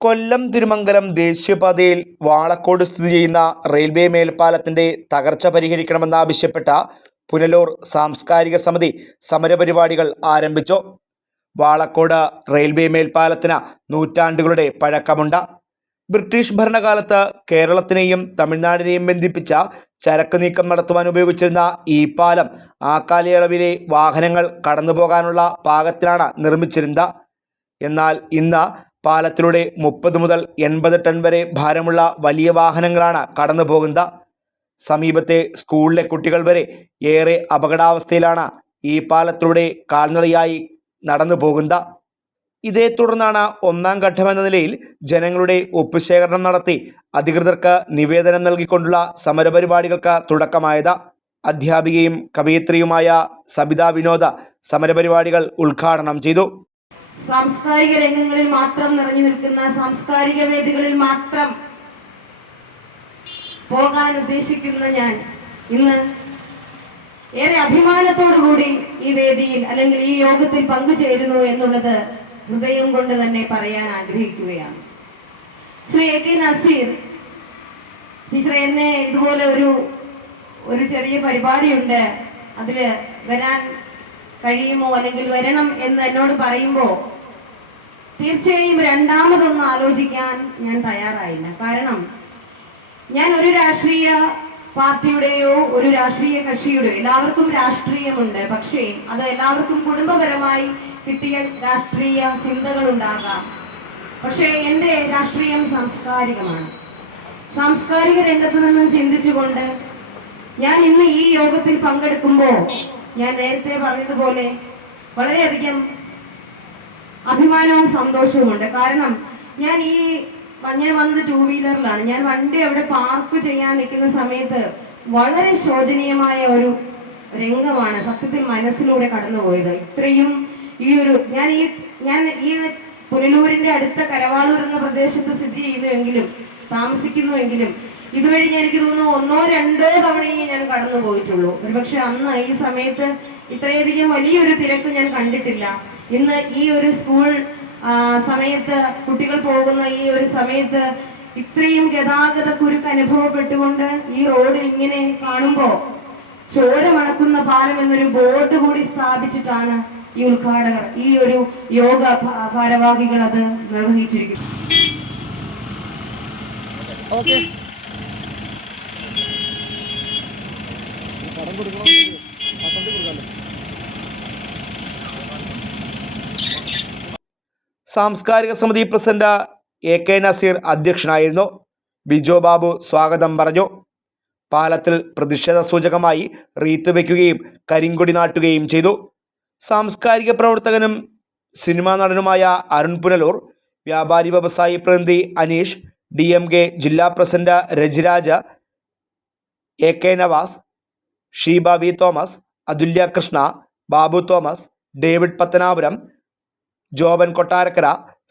കൊല്ലം തിരുമംഗലം ദേശീയപാതയിൽ വാളക്കോട് സ്ഥിതി ചെയ്യുന്ന റെയിൽവേ മേൽപ്പാലത്തിന്റെ തകർച്ച പരിഹരിക്കണമെന്നാവശ്യപ്പെട്ട പുനലൂർ സാംസ്കാരിക സമിതി സമരപരിപാടികൾ ആരംഭിച്ചു. വാളക്കോട് റെയിൽവേ മേൽപ്പാലത്തിന് നൂറ്റാണ്ടുകളുടെ പഴക്കമുണ്ട്. ബ്രിട്ടീഷ് ഭരണകാലത്ത് കേരളത്തിനെയും തമിഴ്നാടിനെയും ബന്ധിപ്പിച്ച ചരക്ക് നീക്കം നടത്തുവാൻ ഉപയോഗിച്ചിരുന്ന ഈ പാലം ആ കാലയളവിലെ വാഹനങ്ങൾ കടന്നുപോകാനുള്ള പാകത്തിലാണ് നിർമ്മിച്ചിരുന്നത്. എന്നാൽ ഇന്ന് പാലത്തിലൂടെ 30 മുതൽ 80 ടൺ വരെ ഭാരമുള്ള വലിയ വാഹനങ്ങളാണ് കടന്നു പോകുന്നത്. സമീപത്തെ സ്കൂളിലെ കുട്ടികൾ വരെ ഏറെ അപകടാവസ്ഥയിലാണ് ഈ പാലത്തിലൂടെ കാൽനടയായി നടന്നു പോകുന്നത്. ഇതേ തുടർന്നാണ് ഒന്നാം ഘട്ടമെന്ന നിലയിൽ ജനങ്ങളുടെ ഒപ്പുശേഖരണം നടത്തി അധികൃതർക്ക് നിവേദനം നൽകിക്കൊണ്ടുള്ള സമരപരിപാടികൾക്ക് തുടക്കമായത്. അധ്യാപികയും കവയിത്രിയുമായ സബിത വിനോദ സമരപരിപാടികൾ ഉദ്ഘാടനം ചെയ്തു. സാംസ്കാരിക രംഗങ്ങളിൽ മാത്രം നിറഞ്ഞു നിൽക്കുന്ന സാംസ്കാരിക വേദികളിൽ മാത്രം പോകാൻ ഉദ്ദേശിക്കുന്ന ഞാൻ ഇന്ന് ഏറെ അഭിമാനത്തോടുകൂടി ഈ വേദിയിൽ അല്ലെങ്കിൽ ഈ യോഗത്തിൽ പങ്കുചേരുന്നു എന്നുള്ളത് ഹൃദയം കൊണ്ട് തന്നെ പറയാൻ ആഗ്രഹിക്കുകയാണ്. ശ്രീ A.K. നസീർ ടീച്ചർ എന്നെ ഇതുപോലെ ഒരു ചെറിയ പരിപാടിയുണ്ട്, അതില് വരാൻ കഴിയുമോ അല്ലെങ്കിൽ വരണം എന്ന് എന്നോട് പറയുമ്പോൾ തീർച്ചയായും രണ്ടാമതൊന്ന് ആലോചിക്കാൻ ഞാൻ തയ്യാറായില്ല. കാരണം ഞാൻ ഒരു രാഷ്ട്രീയ പാർട്ടിയുടെയോ ഒരു രാഷ്ട്രീയ കക്ഷിയുടെയോ, എല്ലാവർക്കും രാഷ്ട്രീയമുണ്ട്, പക്ഷേ അത് എല്ലാവർക്കും കുടുംബപരമായി കിട്ടിയ രാഷ്ട്രീയ ചിന്തകൾ ഉണ്ടാകാം. പക്ഷേ എൻ്റെ രാഷ്ട്രീയം സാംസ്കാരികമാണ്. സാംസ്കാരിക രംഗത്ത് നിന്നും ചിന്തിച്ചുകൊണ്ട് ഞാൻ ഇന്ന് ഈ യോഗത്തിൽ പങ്കെടുക്കുമ്പോൾ ഞാൻ നേരത്തെ പറഞ്ഞതുപോലെ വളരെയധികം അഭിമാനവും സന്തോഷവുമുണ്ട്. കാരണം ഞാൻ വന്നത് 2 വീലറിലാണ്. ഞാൻ വണ്ടി അവിടെ പാർക്ക് ചെയ്യാൻ നിൽക്കുന്ന സമയത്ത് വളരെ ശോചനീയമായ ഒരു രംഗമാണ് സത്യത്തിൽ മനസ്സിലൂടെ കടന്നുപോയത്. ഇത്രയും ഞാൻ ഈ പുനലൂരിന്റെ അടുത്ത കരവാളൂർ എന്ന പ്രദേശത്ത് സ്ഥിതി ചെയ്യുന്നുവെങ്കിലും താമസിക്കുന്നുവെങ്കിലും ഇതുവഴി എനിക്ക് തോന്നുന്നു 1-2 തവണയേ ഞാൻ കടന്നു പോയിട്ടുള്ളൂ. ഒരുപക്ഷെ അന്ന് ഈ സമയത്ത് ഇത്രയധികം വലിയൊരു തിരക്ക് ഞാൻ കണ്ടിട്ടില്ല. ഇന്ന് ഈ ഒരു സ്കൂൾ സമയത്ത് കുട്ടികൾ പോകുന്ന ഈ ഒരു സമയത്ത് ഇത്രയും ഗതാഗത കുരുക്ക് അനുഭവപ്പെട്ടുകൊണ്ട് ഈ റോഡിൽ ഇങ്ങനെ കാണുമ്പോൾ ചോര മണക്കുന്ന പാലം എന്നൊരു ബോർഡ് കൂടി സ്ഥാപിച്ചിട്ടാണ് ഈ ഉദ്ഘാടകർ, ഈ ഒരു യോഗ ഭാരവാഹികൾ അത് നിർവഹിച്ചിരിക്കുന്നത്. സാംസ്കാരിക സമിതി പ്രസിഡന്റ് A.K. നസീർ അധ്യക്ഷനായിരുന്നു. ബിജോ ബാബു സ്വാഗതം പറഞ്ഞു. പാലത്തിൽ പ്രതിഷേധ സൂചകമായി റീത്ത് വയ്ക്കുകയും കരിങ്കൊടി നാട്ടുകയും ചെയ്തു. സാംസ്കാരിക പ്രവർത്തകനും സിനിമാ നടനുമായ അരുൺ പുനലൂർ, വ്യാപാരി വ്യവസായി പ്രതിനിധി അനീഷ്, DMK ജില്ലാ president Rajiraj, A.K. Navas, Sheeba V Thomas, Athulya Krishna, Babu Thomas, David Pathanapuram, Joban Kottarakkara,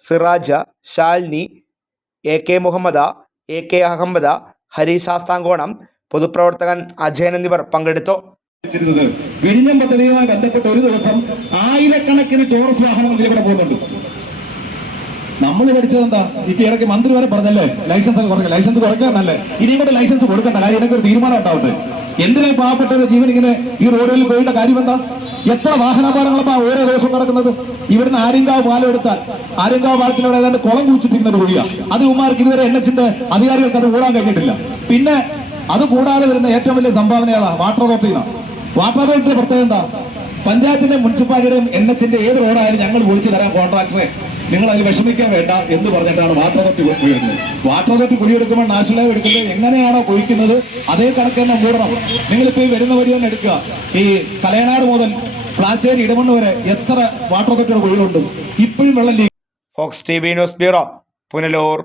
Siraj, Shalini, A.K. Muhammad, A.K. Ahmed, Hari Sasthamkonam, പൊതുപ്രവർത്തകൻ അജയൻ എന്നിവർ പങ്കെടുത്തു. വിഴിഞ്ഞം പദ്ധതിയുമായി ബന്ധപ്പെട്ട് ഒരു ദിവസം ആയിരക്കണക്കിന് ടൂറിസ്റ്റ് വാഹനങ്ങൾ ഇതിലൂടെ പോകുന്നുണ്ട്. നമ്മൾ പഠിച്ചത് എന്താ? ഇടയ്ക്ക് മന്ത്രി വരെ പറഞ്ഞല്ലേ ലൈസൻസ് കുറയ്ക്കാന്നല്ലേ. ഇനിയും കൂടെ ലൈസൻസ് കൊടുക്കണ്ട കാര്യം, എനിക്ക് ഒരു തീരുമാനം ഉണ്ടാവട്ടെ. എന്തിനാ പാവപ്പെട്ടവരുടെ ജീവൻ ഇങ്ങനെ ഈ റോഡുകളിൽ പോയിട്ട് കാര്യം എന്താ? എത്ര വാഹനാപകടങ്ങളാണ് ഓരോ ദിവസവും നടക്കുന്നത്. ഇവിടുന്ന് ആര്യങ്കാവ് പാലം എടുത്താൽ ആര്യങ്കാവ് പാലത്തിലൂടെ ഏതാണ്ട് കുളം കുഴിച്ചിട്ടിരിക്കുന്നത് വഴിയാണ്. അത് ഉമ്മാർക്ക് ഇതുവരെ NHന്റെ അധികാരികൾക്ക് അത് കൂടാൻ കഴിഞ്ഞിട്ടില്ല. പിന്നെ അത് കൂടാതെ വരുന്ന ഏറ്റവും വലിയ സംഭാവന ഏതാ? വാട്ടർ അതോറിറ്റിയാണ്. വാട്ടർ അതോറിറ്റിയുടെ പ്രത്യേകത എന്താ? പഞ്ചായത്തിന്റെ മുനിസിപ്പാലിറ്റിയുടെയും NHന്റെ ഏത് റോഡായാലും ഞങ്ങൾ പൊളിച്ചു തരാൻ കോൺട്രാക്ടറെ, നിങ്ങൾ അതിൽ വിഷമിക്കാൻ വേണ്ട എന്ന് പറഞ്ഞിട്ടാണ് വാട്ടർ അതോറിറ്റി കുഴിയെടുക്കുന്നത്. വാട്ടർ അതോറിറ്റി കുഴിയെടുക്കുമ്പോൾ നാഷണൽ ഹൈവേ എടുക്കുന്നത് എങ്ങനെയാണോ കുഴിക്കുന്നത് അതേ കണക്ക് തന്നെ മൂടണം. നിങ്ങളിപ്പോ ഈ വരുന്ന വഴി തന്നെ എടുക്കുക. ഈ കലയനാട് മുതൽ പ്ലാച്ചേരി ഇടമണ്ണ് വരെ എത്ര വാട്ടർ അതോറിറ്റിയുടെ കുഴികളുണ്ട്. ഇപ്പോഴും വെള്ളം leak. Fox TV news bureau, Punalur.